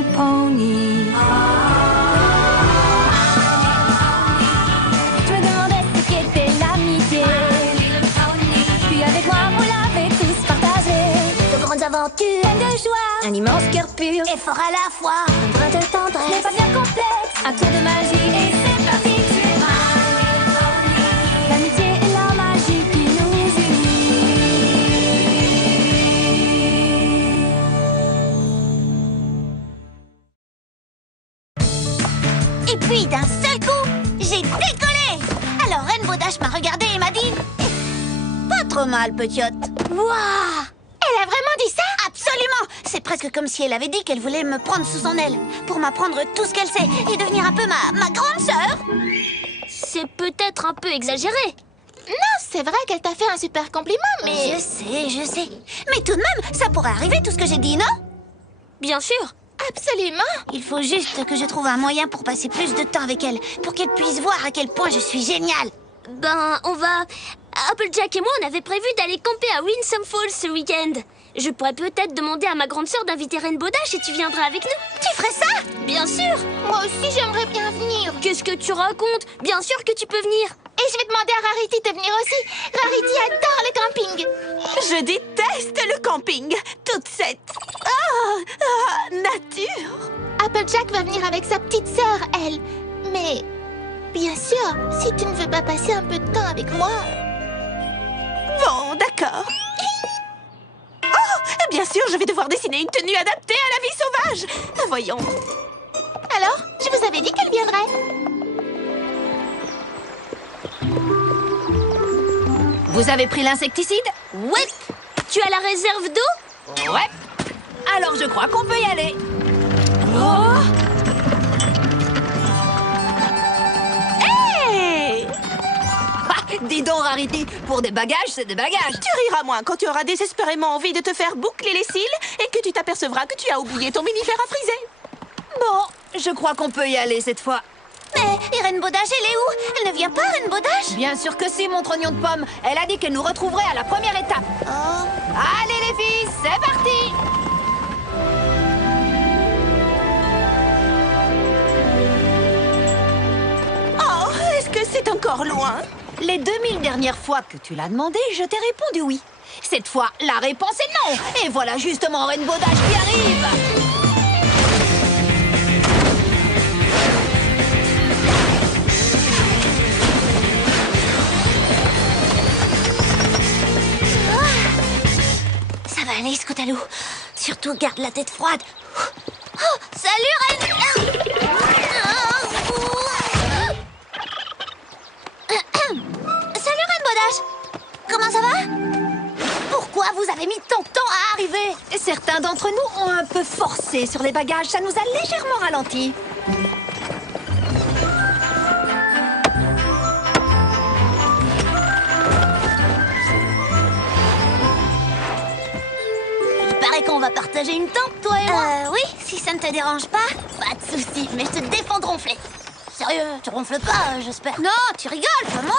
Little Pony. Je me demandais ce qu'était l'amitié. Puis avec moi, on l'avait tous partagé. De grandes aventures, Pleine de joie, un immense cœur pur, et fort à la fois. un brin de tendresse. N'est pas bien complexe, un tour de magie et c'est parti. Tu es ma Little Pony. L'amitié et la magie qui nous unit. Et puis d'un seul coup, j'ai décollé. Alors Rainbow Dash m'a regardé et m'a dit: pas trop mal, petite. Waouh! Elle a vraiment dit ça? Absolument! C'est presque comme si elle avait dit qu'elle voulait me prendre sous son aile pour m'apprendre tout ce qu'elle sait et devenir un peu ma grande sœur. C'est peut-être un peu exagéré. Non, c'est vrai qu'elle t'a fait un super compliment, mais... Je sais. Mais tout de même, ça pourrait arriver tout ce que j'ai dit, non? Bien sûr. Absolument! Il faut juste que je trouve un moyen pour passer plus de temps avec elle, pour qu'elle puisse voir à quel point je suis géniale. Ben, on va... Applejack et moi, on avait prévu d'aller camper à Winsome Falls ce week-end. Je pourrais peut-être demander à ma grande sœur d'inviter Rainbow Dash et tu viendras avec nous. Tu ferais ça? Bien sûr. Moi aussi, j'aimerais bien venir. Qu'est-ce que tu racontes? Bien sûr que tu peux venir. Et je vais demander à Rarity de venir aussi. Rarity adore le camping. Je déteste le camping. Toute cette... nature. Applejack va venir avec sa petite sœur, elle. Mais, bien sûr, si tu ne veux pas passer un peu de temps avec moi... Bon, d'accord. Oh, bien sûr, je vais devoir dessiner une tenue adaptée à la vie sauvage. Voyons. Alors, je vous avais dit qu'elle viendrait. Vous avez pris l'insecticide? Ouais. Tu as la réserve d'eau? Ouais. Alors je crois qu'on peut y aller. Hey! Dis donc, Rarity, pour des bagages, c'est des bagages. Tu riras moins quand tu auras désespérément envie de te faire boucler les cils et que tu t'apercevras que tu as oublié ton mini-fer à friser. Bon, je crois qu'on peut y aller cette fois. Mais et Rainbow Dash, elle est où? Elle ne vient pas, Rainbow Dash? Bien sûr que si, mon trognon de pomme. Elle a dit qu'elle nous retrouverait à la première étape. Oh. Allez les filles, c'est parti! Oh, est-ce que c'est encore loin? Les 2000 dernières fois que tu l'as demandé, je t'ai répondu oui. Cette fois, la réponse est non. Et voilà justement Rainbow Dash qui arrive. Ça va aller, Scootaloo. Surtout, garde la tête froide. Oh, salut, Salut, Rainbow Dash. Comment ça va? Pourquoi vous avez mis tant de temps à arriver? Certains d'entre nous ont un peu forcé sur les bagages. Ça nous a légèrement ralenti. Il paraît qu'on va partager une tente, toi et moi. Oui, si ça ne te dérange pas. Pas de souci, mais je te défends de ronfler. Sérieux, tu ronfles pas, j'espère. Non, tu rigoles, pas moi.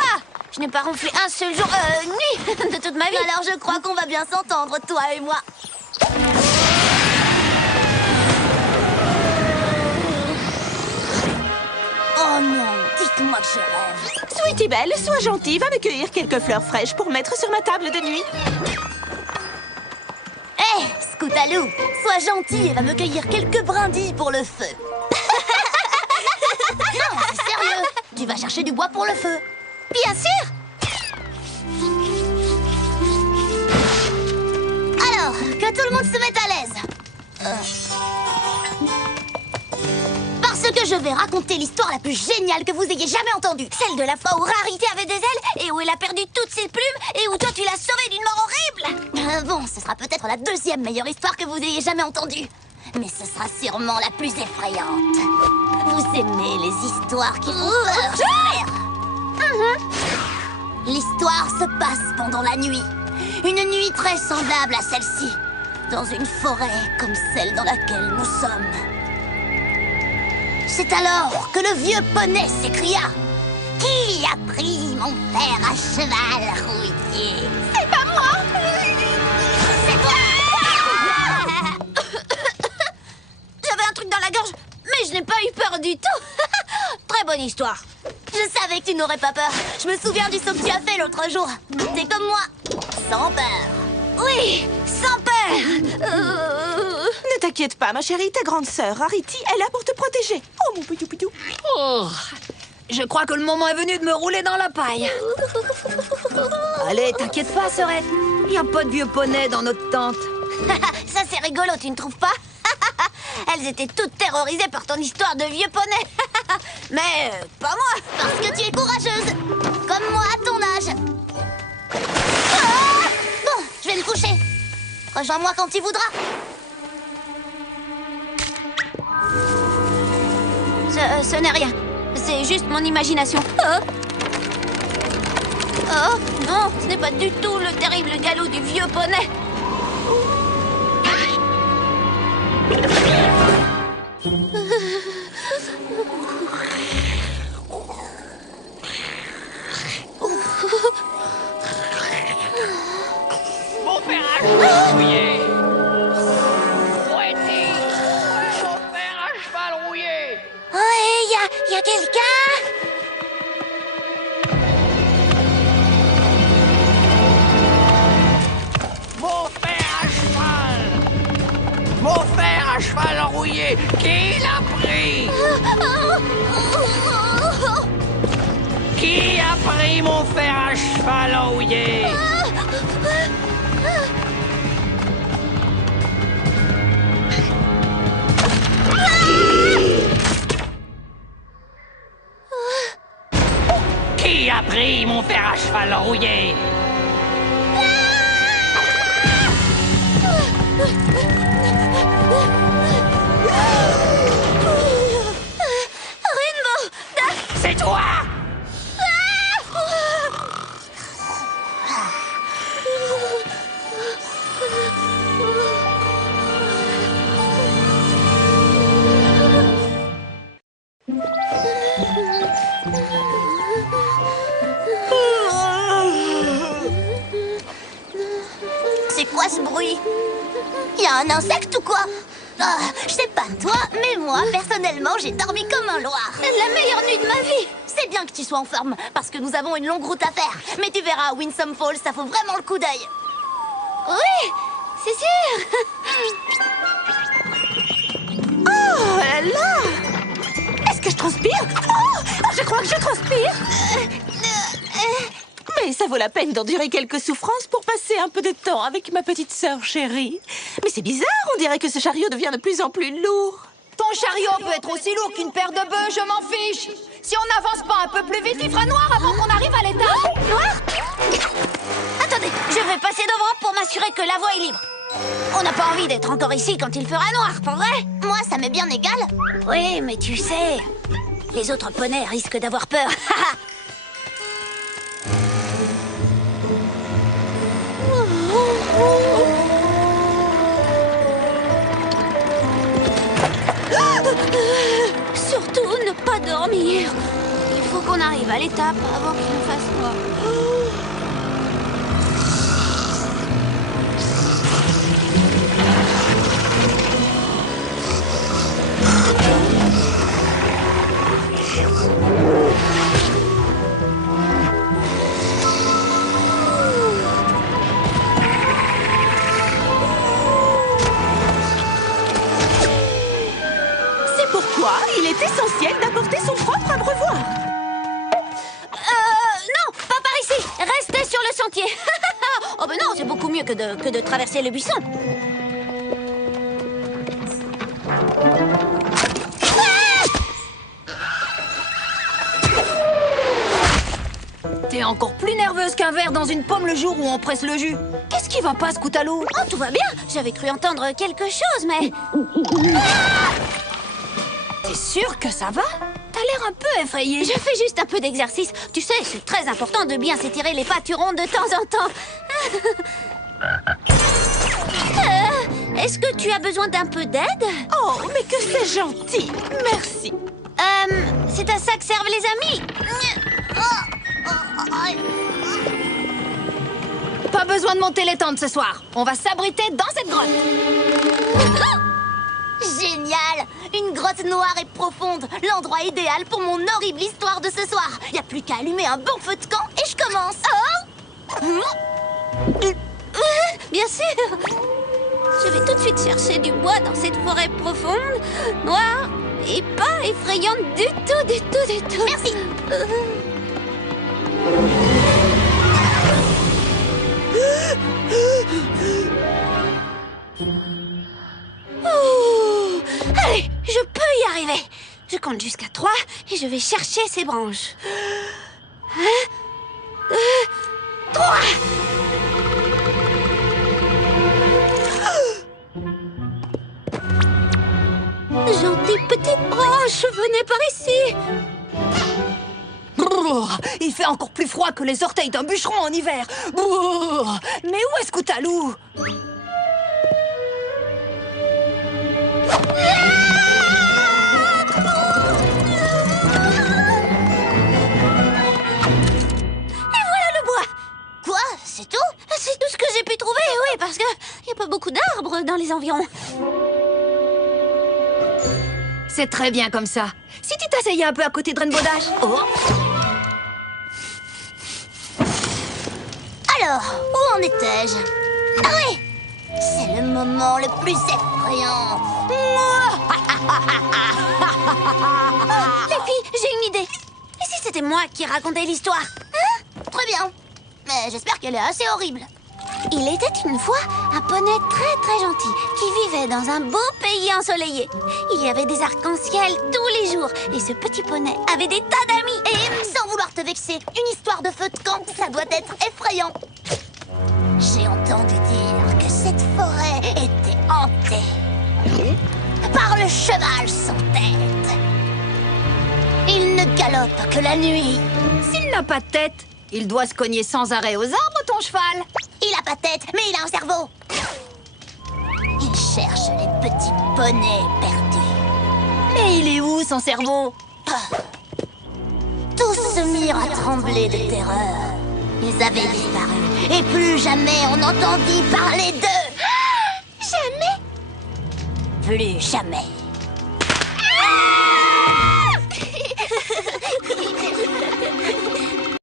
Je n'ai pas ronflé un seul jour, nuit de toute ma vie. Alors je crois qu'on va bien s'entendre, toi et moi. Oh non, dites-moi que je rêve. Sweetie Belle, sois gentille, va me cueillir quelques fleurs fraîches pour mettre sur ma table de nuit. Hé, Scootaloo, sois gentil et va me cueillir quelques brindilles pour le feu. Non, c'est sérieux. Tu vas chercher du bois pour le feu. Bien sûr. Alors, que tout le monde se mette à l'aise. Parce que je vais raconter l'histoire la plus géniale que vous ayez jamais entendue. Celle de la fois où Rarity avait des ailes et où elle a perdu toutes ses plumes et où toi tu l'as sauvée d'une mort horrible. Bon, ce sera peut-être la deuxième meilleure histoire que vous ayez jamais entendue. Mais ce sera sûrement la plus effrayante. Vous aimez les histoires qui font peur, j'espère. L'histoire se passe pendant la nuit. Une nuit très semblable à celle-ci. Dans une forêt comme celle dans laquelle nous sommes. C'est alors que le vieux poney s'écria: qui a pris mon père à cheval rouillé? C'est pas moi! C'est toi! J'avais un truc dans la gorge, mais je n'ai pas eu peur du tout. Très bonne histoire. Je savais que tu n'aurais pas peur. Je me souviens du saut que tu as fait l'autre jour. T'es comme moi, sans peur. Oui, sans peur. Ne t'inquiète pas, ma chérie, ta grande sœur, Rarity, est là pour te protéger. Oh, mon pitou pitou. Oh, je crois que le moment est venu de me rouler dans la paille. Allez, t'inquiète pas, sœurette. Il n'y a pas de vieux poney dans notre tente. Ça, c'est rigolo, tu ne trouves pas? Elles étaient toutes terrorisées par ton histoire de vieux poney. Mais pas moi, parce que tu es courageuse. Comme moi à ton âge. Ah! Bon, je vais me coucher. Rejoins-moi quand tu voudras. Ce n'est rien. C'est juste mon imagination. Oh, non, ce n'est pas du tout le terrible galop du vieux poney. Mon père a cheval rouillé. Où est-il? Mon père a cheval rouillé. Oui, y a quelqu'un? Mon père à cheval. Mon père à cheval rouillé. Qui l'a pris? Qui a pris mon fer à cheval rouillé? Qui a pris mon fer à cheval rouillé? C'est toi! C'est quoi ce bruit? Y a un insecte ou quoi? Ah, je sais pas toi, mais moi, personnellement, j'ai dormi comme un loir. La meilleure nuit de ma vie. C'est bien que tu sois en forme, parce que nous avons une longue route à faire. Mais tu verras, Winsome Falls, ça vaut vraiment le coup d'œil. Oui, c'est sûr. Oh là là! Est-ce que je transpire? Oh, je crois que je transpire. Mais ça vaut la peine d'endurer quelques souffrances pour passer un peu de temps avec ma petite sœur chérie. Mais c'est bizarre, on dirait que ce chariot devient de plus en plus lourd. Ton chariot peut être aussi lourd qu'une paire de bœufs, je m'en fiche. Si on n'avance pas un peu plus vite, il fera noir avant qu'on arrive à l'étape. Noir? Attendez, je vais passer devant pour m'assurer que la voie est libre. On n'a pas envie d'être encore ici quand il fera noir, pas vrai? Moi, ça m'est bien égal. Oui, mais tu sais, les autres poneys risquent d'avoir peur. Surtout ne pas dormir. Il faut qu'on arrive à l'étape avant qu'il nous fasse froid. Il est essentiel d'apporter son propre abreuvoir. Non, pas par ici. Restez sur le sentier. Oh ben non, c'est beaucoup mieux que de traverser le buisson. T'es encore plus nerveuse qu'un verre dans une pomme le jour où on presse le jus. Qu'est-ce qui va pas, Scootaloo? Oh, tout va bien. J'avais cru entendre quelque chose, mais... T'es sûre que ça va? T'as l'air un peu effrayée. Je fais juste un peu d'exercice. Tu sais, c'est très important de bien s'étirer les pâturons de temps en temps. Est-ce que tu as besoin d'un peu d'aide? Oh, mais que c'est gentil. Merci. C'est à ça que servent les amis. Pas besoin de monter les tentes ce soir. On va s'abriter dans cette grotte. Génial! Une grotte noire et profonde, l'endroit idéal pour mon horrible histoire de ce soir. Y a plus qu'à allumer un bon feu de camp et je commence. Bien sûr. Je vais tout de suite chercher du bois dans cette forêt profonde, noire et pas effrayante du tout, du tout, du tout. Merci. Allez, je peux y arriver. Je compte jusqu'à 3 et je vais chercher ces branches. 1, 2, 3. Gentille petite branche, venez par ici. Brrr, il fait encore plus froid que les orteils d'un bûcheron en hiver. Brrr, mais où est Scootaloo? Quoi? C'est tout? C'est tout ce que j'ai pu trouver, oui, parce que il n'y a pas beaucoup d'arbres dans les environs. C'est très bien comme ça. Si tu t'asseyais un peu à côté de Rainbow Dash. Oh. Alors, où en étais-je? Ah oui! C'est le moment le plus effrayant. Les filles, j'ai une idée. Et si c'était moi qui racontais l'histoire? Très bien. Mais j'espère qu'elle est assez horrible. Il était une fois un poney très très gentil qui vivait dans un beau pays ensoleillé. Il y avait des arcs-en-ciel tous les jours et ce petit poney avait des tas d'amis. Et sans vouloir te vexer, une histoire de feu de camp, ça doit être effrayant. J'ai entendu dire que cette forêt était hantée par le cheval sans tête. Il ne galope que la nuit. S'il n'a pas de tête, il doit se cogner sans arrêt aux arbres, ton cheval. Il a pas de tête, mais il a un cerveau. Il cherche les petits poneys perdus. Mais il est où, son cerveau? Tous se mirent à trembler de terreur. Ils avaient disparu. Et plus jamais on n'entendit parler d'eux. Jamais. Plus jamais.